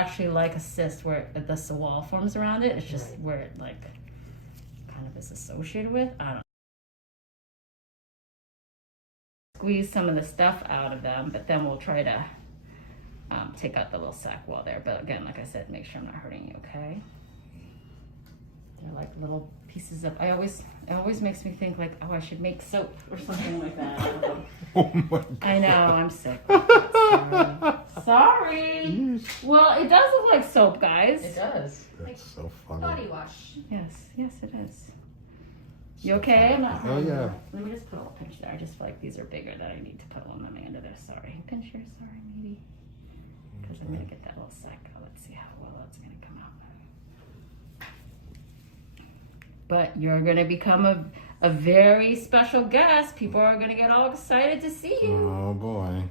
Actually like a cyst where the wall forms around it. It's just where it like kind of is associated with. I don't know. Squeeze some of the stuff out of them, but then we'll try to take out the little sac wall there. But again, like I said, make sure I'm not hurting you, okay? They're like little pieces of, it always makes me think like, oh, I should make soap or something like that. Oh my God. I know, I'm sick. Sorry. Well, it does look like soap, guys. It does. That's so funny. Body wash. Yes, it is. You okay? I'm not. Oh yeah. Let me just put a little pinch there. I just feel like these are bigger that I need to put a little money under there. Sorry. Pinch here, sorry, maybe. Because I'm going to get that little sac out. Let's see how well that's going to come out. But you're going to become a very special guest. People are going to get all excited to see you. Oh boy.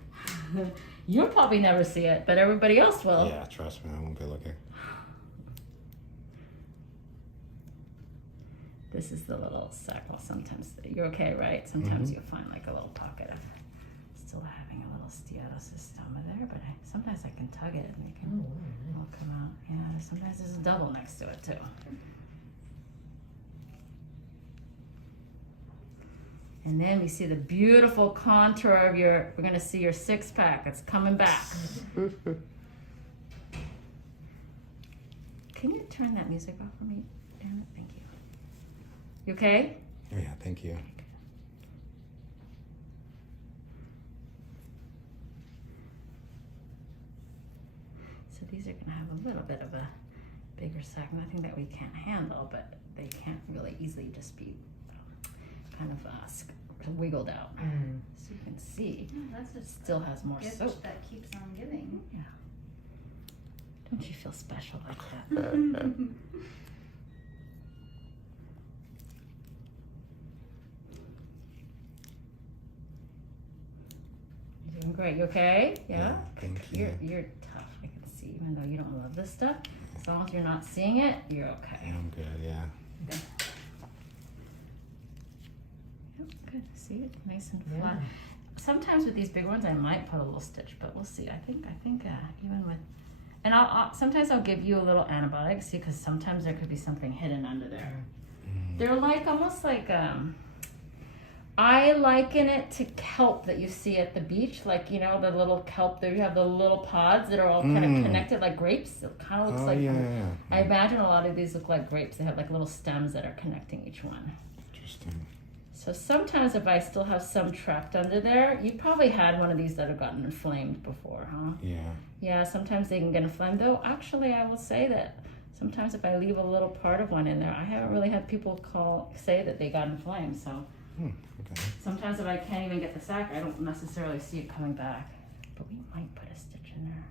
You'll probably never see it, but everybody else will. Yeah, trust me, I won't be looking. This is the little sac. Well, sometimes you're okay, right? Sometimes you'll find like a little pocket of still having a little steatocystoma there, but sometimes I can tug it and it'll come out. Yeah, sometimes there's a double next to it too. And then we see the beautiful contour of we're gonna see your six pack. It's coming back. Can you turn that music off for me? Damn it, thank you. You okay? Yeah, thank you. So these are gonna have a little bit of a bigger sac, nothing that we can't handle, but they can't really easily just be kind of wiggled out. So you can see, That's it just still has more gift soap. that keeps on giving. Yeah. Don't you feel special like that? You're doing great. You okay? Yeah. Thank you. You're tough. I can see, even though you don't love this stuff. As long as you're not seeing it, you're okay. Yeah, I'm good, yeah. Good. Yep, good. See it, nice and flat. Sometimes with these big ones, I might put a little stitch, but we'll see. I think even with, and sometimes I'll give you a little antibiotic, see, because sometimes there could be something hidden under there. They're like almost like I liken it to kelp that you see at the beach, like, you know, the little kelp there. You have the little pods that are all kind of connected like grapes. It kind of looks like. Yeah. I imagine a lot of these look like grapes. They have like little stems that are connecting each one. Interesting. So sometimes if I still have some trapped under there, you probably had one of these that have gotten inflamed before, huh? Yeah. Yeah, sometimes they can get inflamed. Though, actually, I will say that sometimes if I leave a little part of one in there, I haven't really had people say that they got inflamed. So Okay. sometimes if I can't even get the sac, I don't necessarily see it coming back. But we might put a stitch in there.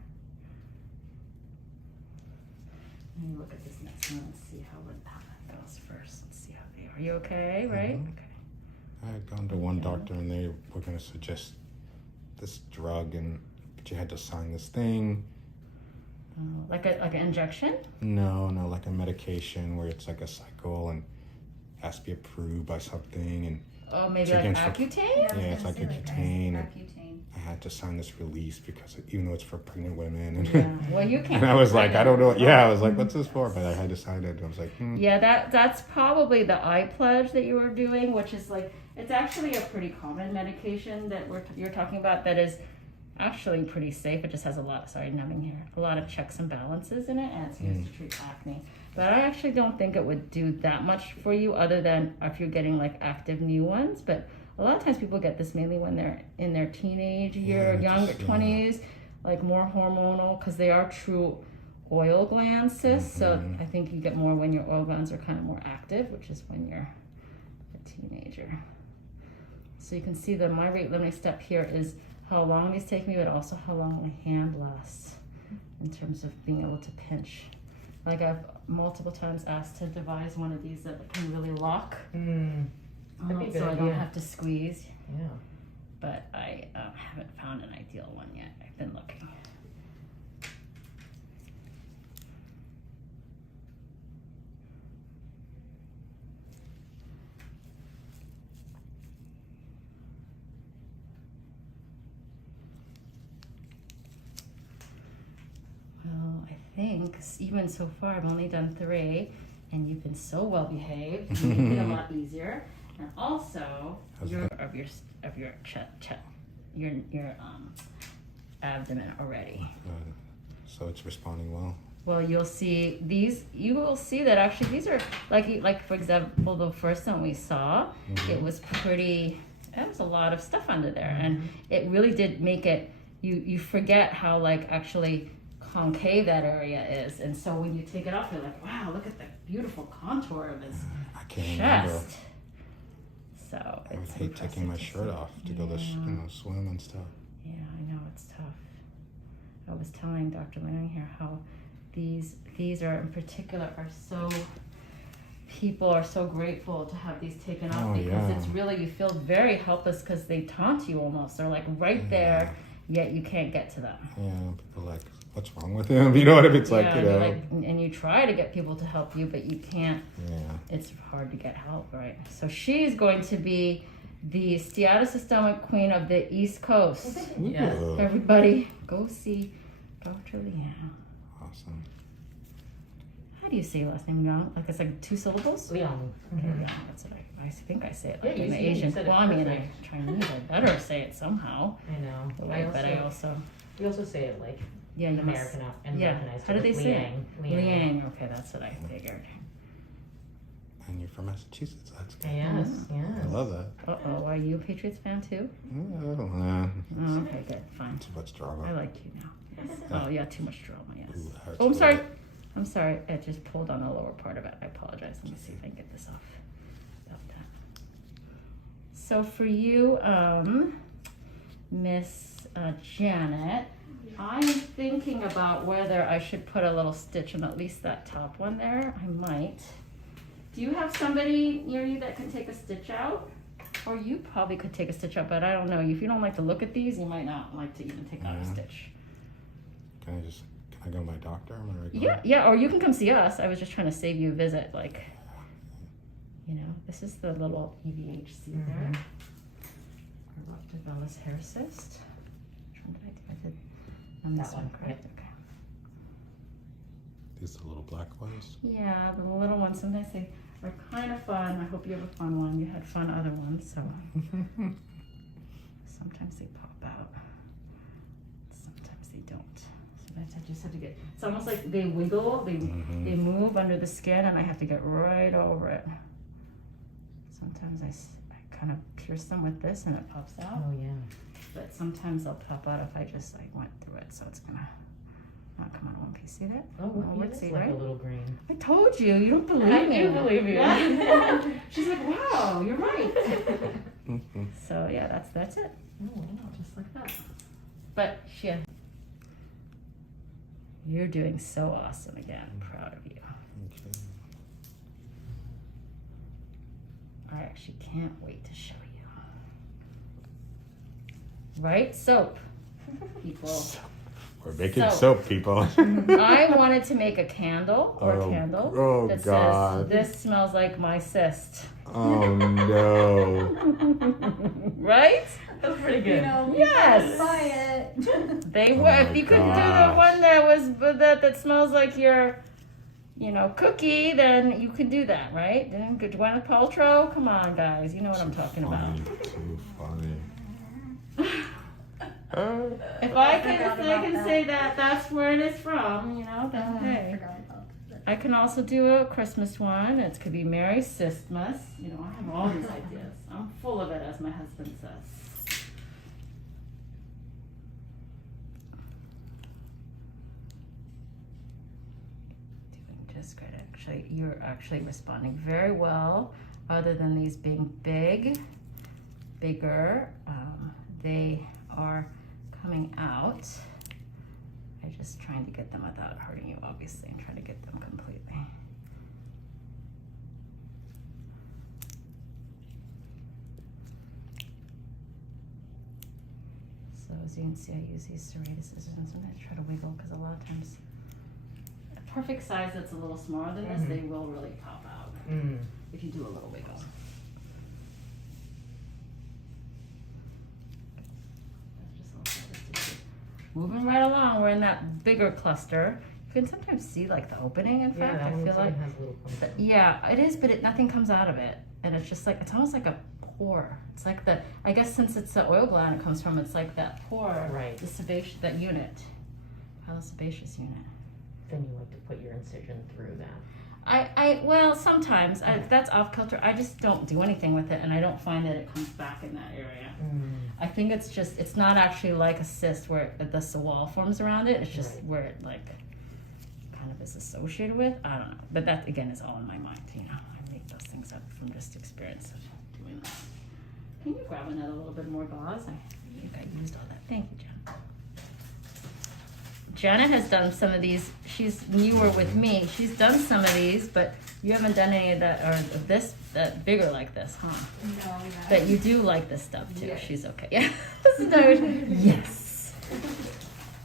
Let me look at this next one and see how that goes first. Let's see how they are. You okay, right? Okay. I had gone to one doctor and they were going to suggest this drug, but you had to sign this thing. Like an injection? No, like a medication where it's like a cycle and has to be approved by something. And Oh, maybe Chicken like for- Accutane? Yeah, it's like Accutane. Accutane. I had to sign this release because even though it's for pregnant women. And, Yeah. Well, you can't. and I was like, I don't know. Yeah, I was like, what's this for? But I had to sign it. And I was like, Yeah, that's probably the eye pledge that you were doing, which is like, it's actually a pretty common medication that you're talking about that is actually pretty safe. It just has a lot of checks and balances in it, and it's used to treat acne. But I actually don't think it would do that much for you other than if you're getting like active new ones. But a lot of times people get this mainly when they're in their teenage year, younger 20s, like more hormonal, because they are true oil gland cysts. So I think you get more when your oil glands are kind of more active, which is when you're a teenager. So you can see that my rate limiting step here is how long these take me, but also how long my hand lasts in terms of being able to pinch. Like I've multiple times asked to devise one of these that can really lock, so I don't have to squeeze. Yeah. But I haven't found an ideal one yet. I've been looking. Well, I think even so far I've only done 3, and you've been so well behaved. You make it a lot easier, and also your abdomen already. So it's responding well. Well, you'll see these. You will see that actually these are like for example, the first one we saw, it was pretty. There was a lot of stuff under there, and it really did make it. You forget how like actually concave that area is, and so when you take it off, you're like, wow, look at the beautiful contour of his chest. So I would hate taking my shirt off to go to swim and stuff. Yeah, I know it's tough. I was telling Dr. Lang here how these are in particular are so. People are so grateful to have these taken off because it's really, you feel very helpless because they taunt you almost. They're like right there, yet you can't get to them. Yeah, people are like, what's wrong with him? You know what I mean? It's like, you know. Like, and you try to get people to help you, but you can't. Yeah. It's hard to get help, right? So she's going to be the Steatocystoma queen of the East Coast. Yeah. Everybody, go see Dr. Lee. Awesome. How do you say your last name, Young? Like it's like 2 syllables? Liang. Okay, Young. That's what I think I say it like Yeah, in the you Asian. said it Well, I mean, perfect. Chinese, I better say it somehow. I know. But I also. We also say it like Yeah, you American must. and Yeah. Americanized. How do they say Liang. it? Liang. Okay, that's what I figured. And you're from Massachusetts. That's good. Yes, I yes. love that. Uh-oh, are you a Patriots fan too? Oh, Oh, okay, good, fine. too much I drama. like you now. Yes. Oh, yeah, too much drama, yes. Ooh, it hurts Oh, I'm a sorry. little. I'm sorry. I just pulled on the lower part of it. I apologize. Let me see if I can get this off. About that. So for you, Miss Janet, I'm thinking about whether I should put a little stitch on at least that top one there. I might. Do you have somebody near you that can take a stitch out? Or you probably could take a stitch out, but I don't know. If you don't like to look at these, you might not like to even take out a stitch. Can I go to my doctor? Am I regular? Yeah, or you can come see us. I was just trying to save you a visit. Like, you know, this is the little EVHC there. Or left hair cyst. Which one did I do? I did on this That one, one, correct? Okay. These are the little black ones? Yeah, the little ones, sometimes they are kind of fun. I hope you have a fun one. You had fun other ones, so. Sometimes they pop out. Sometimes they don't. Sometimes I just have to get, it's almost like they wiggle, they move under the skin and I have to get right over it. Sometimes I kind of pierce them with this and it pops out. Oh yeah. But sometimes they'll pop out if I just like went through it, so it's gonna not come out in one piece. See that? Oh, it is see, like right? a little green. I told you, you don't believe I me. do believe you. Yeah. She's like, wow, you're right. So yeah, that's it. Oh wow, just like that. But you're doing so awesome again. I'm proud of you. Okay. I actually can't wait to show you. Right? Soap. People. We're making soap, people. I wanted to make a candle Oh, that God. says, "This smells like my cyst." Oh, no. Right? That's pretty good. You know, Yes. buy it. They Oh were. my If you could do the gosh. one that was that smells like your, cookie, then you can do that, right? Then Gwyneth Paltrow. Come on, guys. You know what I'm talking about. Too funny. If I forgot can about say that that's where it is from, then I hey. forgot about that. I can also do a Christmas one. It could be Merry Christmas. I have all these ideas. I'm full of it, as my husband says. Doing just great. Actually, you're actually responding very well. Other than these being bigger, they are coming out. I'm just trying to get them without hurting you, obviously. I'm trying to get them completely. So as you can see, I use these serrated scissors and sometimes try to wiggle because a lot of times, a perfect size that's a little smaller than this, they will really pop out if you do a little wiggle. Moving right along, we're in that bigger cluster. can sometimes see like the opening. In Yeah, fact, that I one feel looks like like it has little clumps. yeah, it is, but nothing comes out of it, and it's just like it's almost like a pore. It's like the I guess since it's the oil gland it comes from, it's like that pore, Right. the sebaceous, that unit, pilosebaceous unit. Then you like to put your incision through that. Well, sometimes that's off kilter. I just don't do anything with it, and I don't find that it comes back in that area. I think it's not actually like a cyst where the wall forms around it. It's just Right. where it like kind of is associated with. I don't know, but that again is all in my mind. You know, I make those things up from just experience of doing that. Can you grab another little bit more gauze? I think I used all that. Thank you, Jen. Janet has done some of these. She's newer with me. She's done some of these, but you haven't done any of that or of this that bigger like this, huh? No, we haven't. But you do like this stuff too. Yes. She's okay. Yeah. Yes.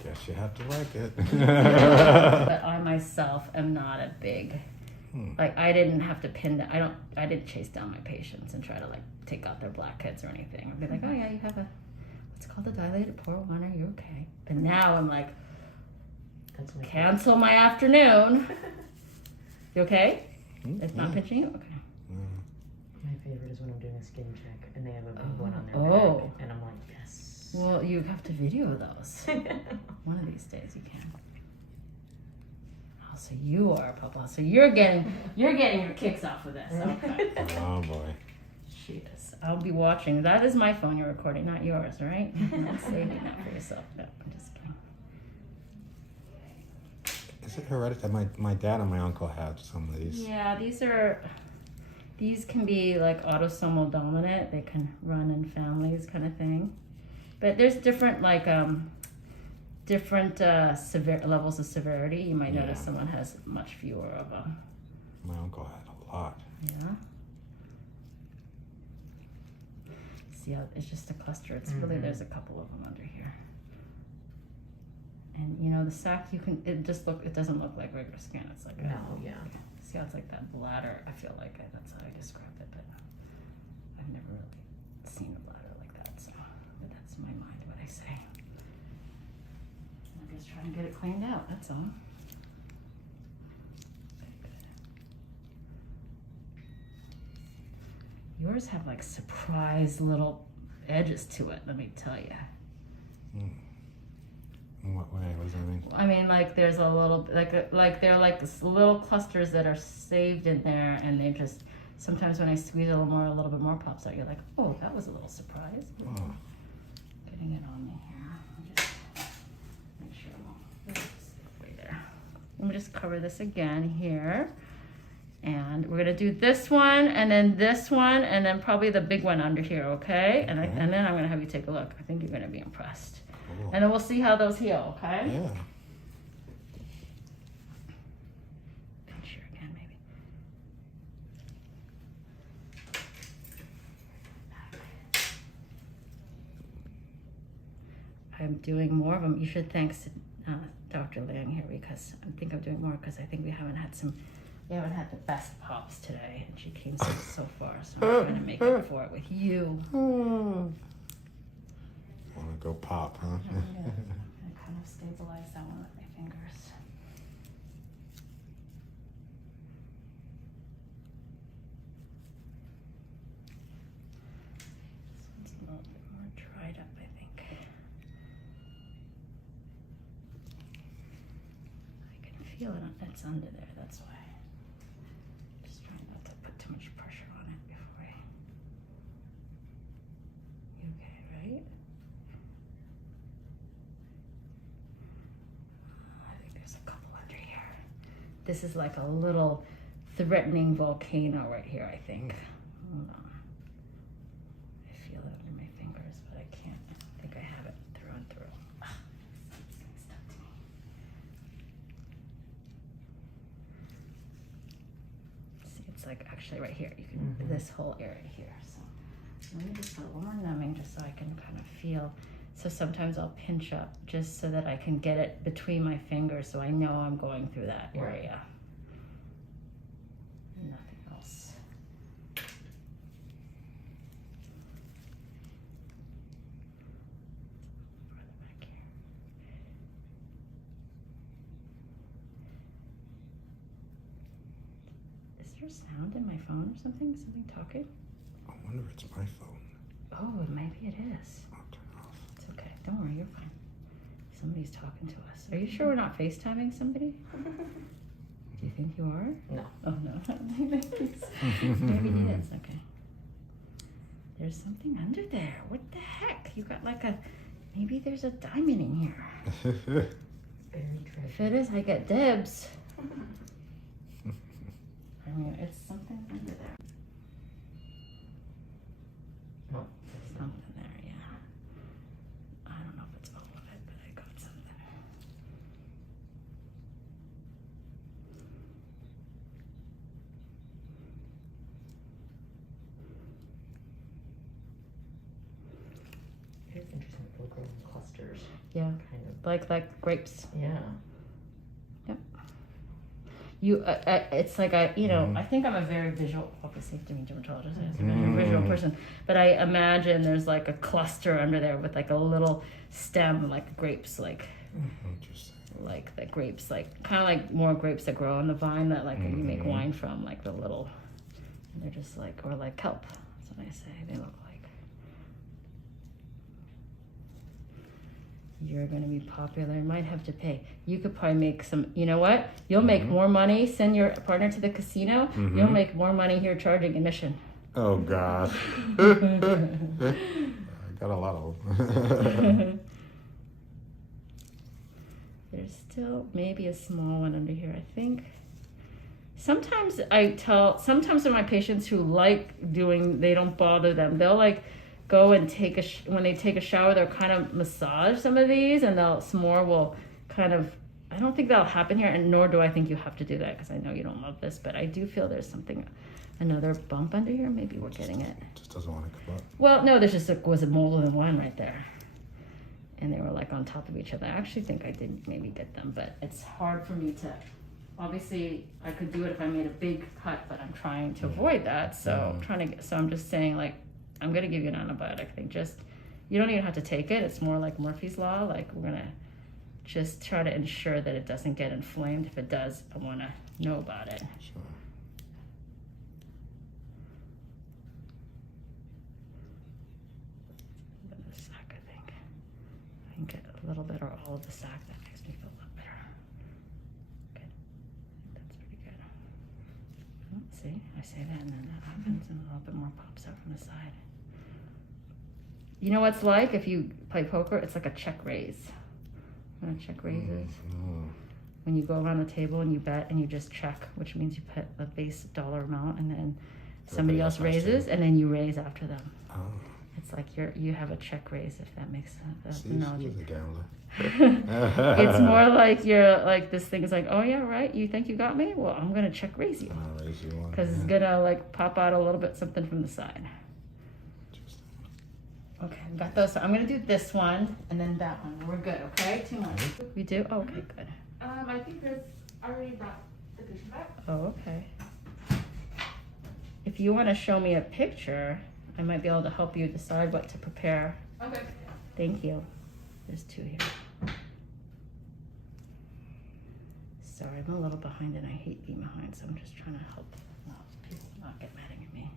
Guess you have to like it. But I myself am not a big like I didn't have to pin down. I didn't chase down my patients and try to like take out their blackheads or anything. I'd be like, oh yeah, you have what's called a dilated pore one. Are you okay? But now I'm like, That's my cancel my afternoon. You okay? It's not Yeah. pinching you? Okay. My favorite is when I'm doing a skin check and they have a big one on their Oh. back, and I'm like, yes. Well, you have to video those. One of these days you can. Oh, so you are a papa. So you're getting your kicks off with this. Okay. Oh boy. She is. I'll be watching. That is my phone you're recording, not yours, all right? You're not saving that for yourself. No, I'm just kidding. Is it hereditary? My dad and my uncle had some of these. Yeah, these can be like autosomal dominant. They can run in families kind of thing. But there's different severe levels of severity. You might notice Yeah. someone has much fewer of them. My uncle had a lot. Yeah. See how it's just a cluster. It's really there's a couple of them under here. And you know the sac it doesn't look like regular skin. It's like No, yeah. See how it's like that bladder? I feel like that's how I describe it, but I've never really seen a bladder like that, so but that's in my mind what I say. I'm just trying to get it cleaned out, that's all. Yours have like surprise little edges to it, let me tell you. In what way? What does that mean? I mean, like there's a little, like they're like this little clusters that are saved in there, and they just sometimes when I squeeze a little bit more pops out. You're like, oh, that was a little surprise. Oh. Getting it on me here. I'll just make sure I'm all way there. Let me just cover this again here, and we're gonna do this one, and then this one, and then probably the big one under here, okay? And and then I'm gonna have you take a look. I think you're gonna be impressed. Cool. And then we'll see how those heal, okay? Yeah. Pinch here again, maybe. I'm doing more of them. You should thank Dr. Lang here because I think I'm doing more because I think we haven't had the best pops today, and she came so far. So I'm trying to make up for it with you. Want to go pop, huh? I'm gonna kind of stabilize that one with my fingers. This one's a little bit more dried up, I think. I can feel it. It's under there. That's why. Just trying not to put too much pressure on it before I. You okay, right? I think there's a couple under here. This is like a little threatening volcano right here, I think. Hold on. I feel it under my fingers, but I can't. I think I have it through and through. It's getting stuck to me. See, it's like actually right here. You can this whole area here. So let me just put a little more numbing just so I can kind of feel. So sometimes I'll pinch up just so that I can get it between my fingers so I know I'm going through that area. Nothing else. Further back here. there sound in my phone or something? Something talking? I wonder if it's my phone. Oh, maybe it is. I'll turn it off. It's okay. Don't worry, you're fine. Somebody's talking to us. Are you sure we're not FaceTiming somebody? Do you think you are? No. Oh, no. Maybe it is. Okay. There's something under there. What the heck? You got like a... Maybe there's a diamond in here. Buried If treasure. it is, I get dibs. I mean, it's something under there. No. Something there, yeah. I don't know if it's all of it, but I got something. It's interesting. They'll grow in clusters. Yeah, Kind of. like grapes. Yeah. You, it's like Mhm. I think I'm a very visual, obviously to me dermatologist, I'm a very visual person, but I imagine there's like a cluster under there with like a little stem, like grapes, like Interesting. the grapes, like kind of like more grapes that grow on the vine that like you make Mhm. wine from, like the little, they're just like, or like kelp, that's what I say, they look like. You're going to be popular. You might have to pay. You could probably make some, you know what? You'll make more money. Send your partner to the casino. You'll make more money here charging admission. Oh, God. I got a lot of them. There's still maybe a small one under here, I think. Sometimes some of my patients who like doing, they don't bother them. They'll like go and when they take a shower, they'll kind of massage some of these, and some more will kind of, I don't think that'll happen here, and nor do I think you have to do that, because I know you don't love this, but I do feel there's something, another bump under here. Maybe we're getting it. Just doesn't want to come up. Well, no, there's just was a mold and one right there. And they were like on top of each other. I actually think I did maybe get them, but it's hard for me to, obviously I could do it if I made a big cut, but I'm trying to avoid that. So I'm just saying, like, I'm gonna give you an antibiotic thing. Just, you don't even have to take it. It's more like Murphy's Law. Like, we're gonna just try to ensure that it doesn't get inflamed. If it does, I wanna know about it. Sure. The sac, I think. I can get a little bit or all of the sac. That makes me feel a lot better. Good. That's pretty good. Oh, see, I say that and then that happens and a little bit more pops out from the side. You know what it's like if you play poker? It's like a check raise. You know what a check raise is? When you go around the table and you bet and you just check, which means you put a base dollar amount and then somebody else raises and then you raise after them. Oh. It's like you have a check raise, if that makes sense. See, Analogy. she's a gambler. It's more like you're like, this thing is like, oh yeah, right, you think you got me? Well, I'm gonna check raise you, I'll raise you one. because it's gonna like pop out a little bit something from the side. Interesting. Okay, got those. So I'm gonna do this one and then that one. We're good, okay? 2 more. We do? Oh, okay, good. I think that's already brought the patient back. Oh, okay. If you want to show me a picture, I might be able to help you decide what to prepare. Okay. Thank you. There's 2 here. Sorry, I'm a little behind and I hate being behind, so I'm just trying to help people not get mad at me.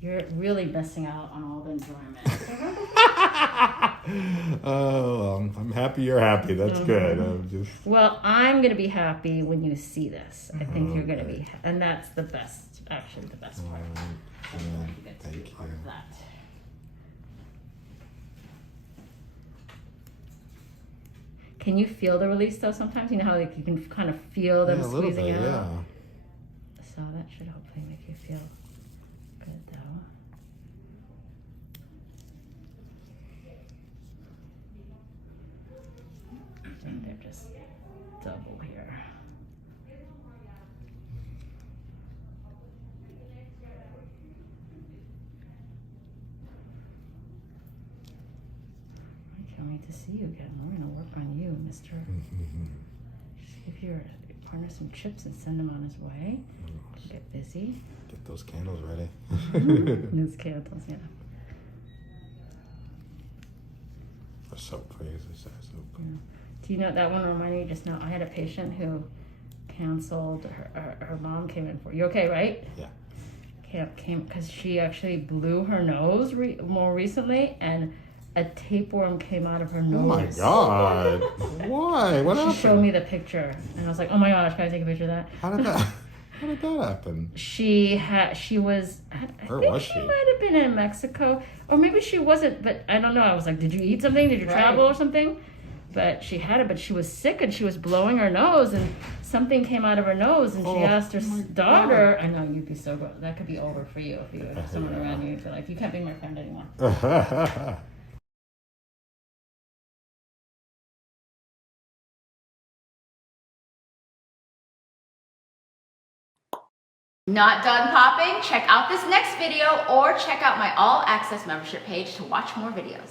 You're really missing out on all the enjoyment. Oh, I'm happy you're happy. That's good. I'm just. Well, I'm going to be happy when you see this. I think you're going to Okay. be, and that's the best, actually the best part. You get to be Thank part you. of that. Can you feel the release though sometimes? You know how like you can kind of feel them Yeah, a little squeezing bit, out? yeah. So that should hopefully make you feel good though. And they're just double here. I can't wait to see you again. We're gonna work on you, mister. Just give your partner some chips and send him on his way. Get busy. Get those candles ready. Those candles, yeah. For soap, for exercise soap. Yeah. Do you know that one reminded me just now? I had a patient who canceled. Her mom came in for you. Okay, right? Yeah. Came because she actually blew her nose more recently, and a tapeworm came out of her nose. Oh my god! Why? What happened? She showed me the picture, and I was like, "Oh my gosh, can I take a picture of that?" How did that? How did that happen? She was. Where was she? She might have been in Mexico, or maybe she wasn't. But I don't know. I was like, "Did you eat something? Did you travel or something?" But she had it. But she was sick, and she was blowing her nose, and something came out of her nose, and she asked her daughter. I know you'd be so good. That could be over for you if you had someone around you. You'd be like, "You can't be my friend anymore." Not done popping? Check out this next video or check out my all access membership page to watch more videos.